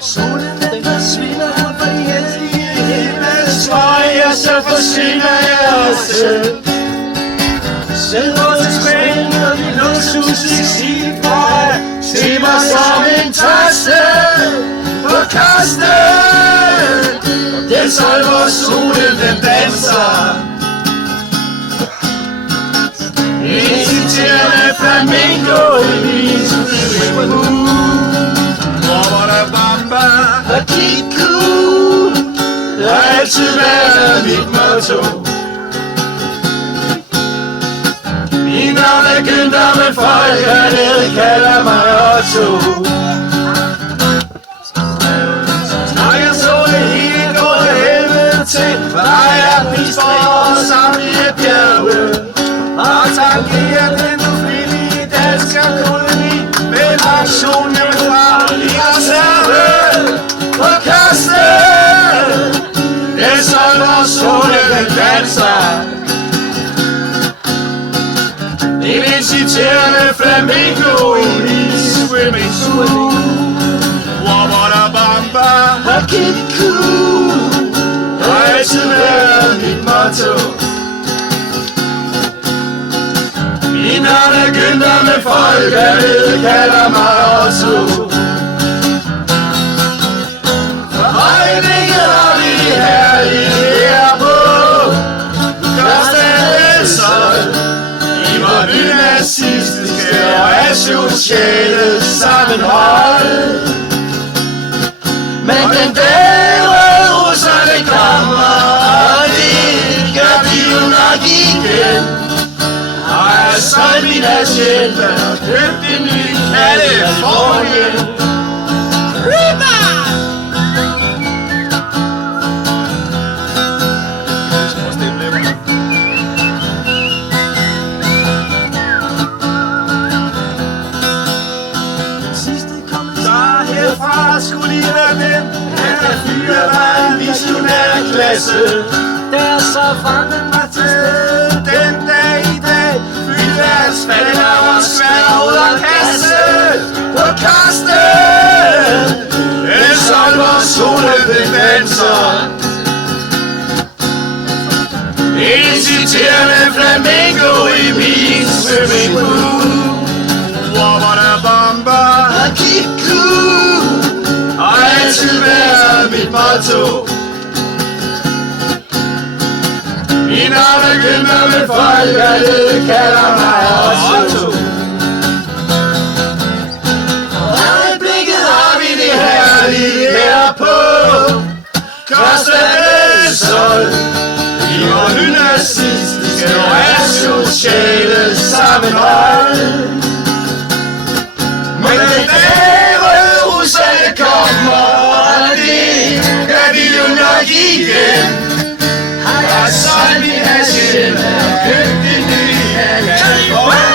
Solen den forsvinder fra de heldige himmelsveje, så forsvinder jeg også. Sætter tilbage, og de luksus i skibveje stemmer som en tørste på kasten. Den sol, hvor solen den danser, inciterende flamingo i min swimmingpool. Bamba og Kiku har altid været mit motto. Min navn er Günther, men folk hernede kalder mig Otto. Når jeg så det hele gå til helvede til, var jeg pisfor samtlige bjerge. Og tankerer den ufrivillige danske koloni med aktion hjemmefra i reserve på kasten. Det er så, hvor solen danser, en inciterende flamingo i min swimmingpool. Wabadabamba og Kiku har altid været mit motto. Min navn er Günther, men folk hernede kalder mig Otto. For øjeblikket har vi de herlige her på Costa del Sol. I vort nynazistiske og asociale sammenhold. Men den dag russerne kommer, og det gør de jo nok igen, og jeg solgt min agenda og købt en ny Californien. Herfra skulle lige være den, at fyre var en missionær klasse, der så fangede mig til sted den dag i dag. Fyldte asfalt og svær ud af kasse på kasten. En sol, hvor solen den danser, inciterende flamingo i min swimmingpool. Wabadabamba og Kiku har altid været mit motto. Min navn er Günther, men folk hernede kalder mig Otto. Og øjeblikket har vi det herlige her på Costa del Sol. I vort nynazistiske og asociale sammenhold. Men den dag røde russerne kommer, og det gør de jo nok igen, har jeg solgt min agenda og købt en ny Californien.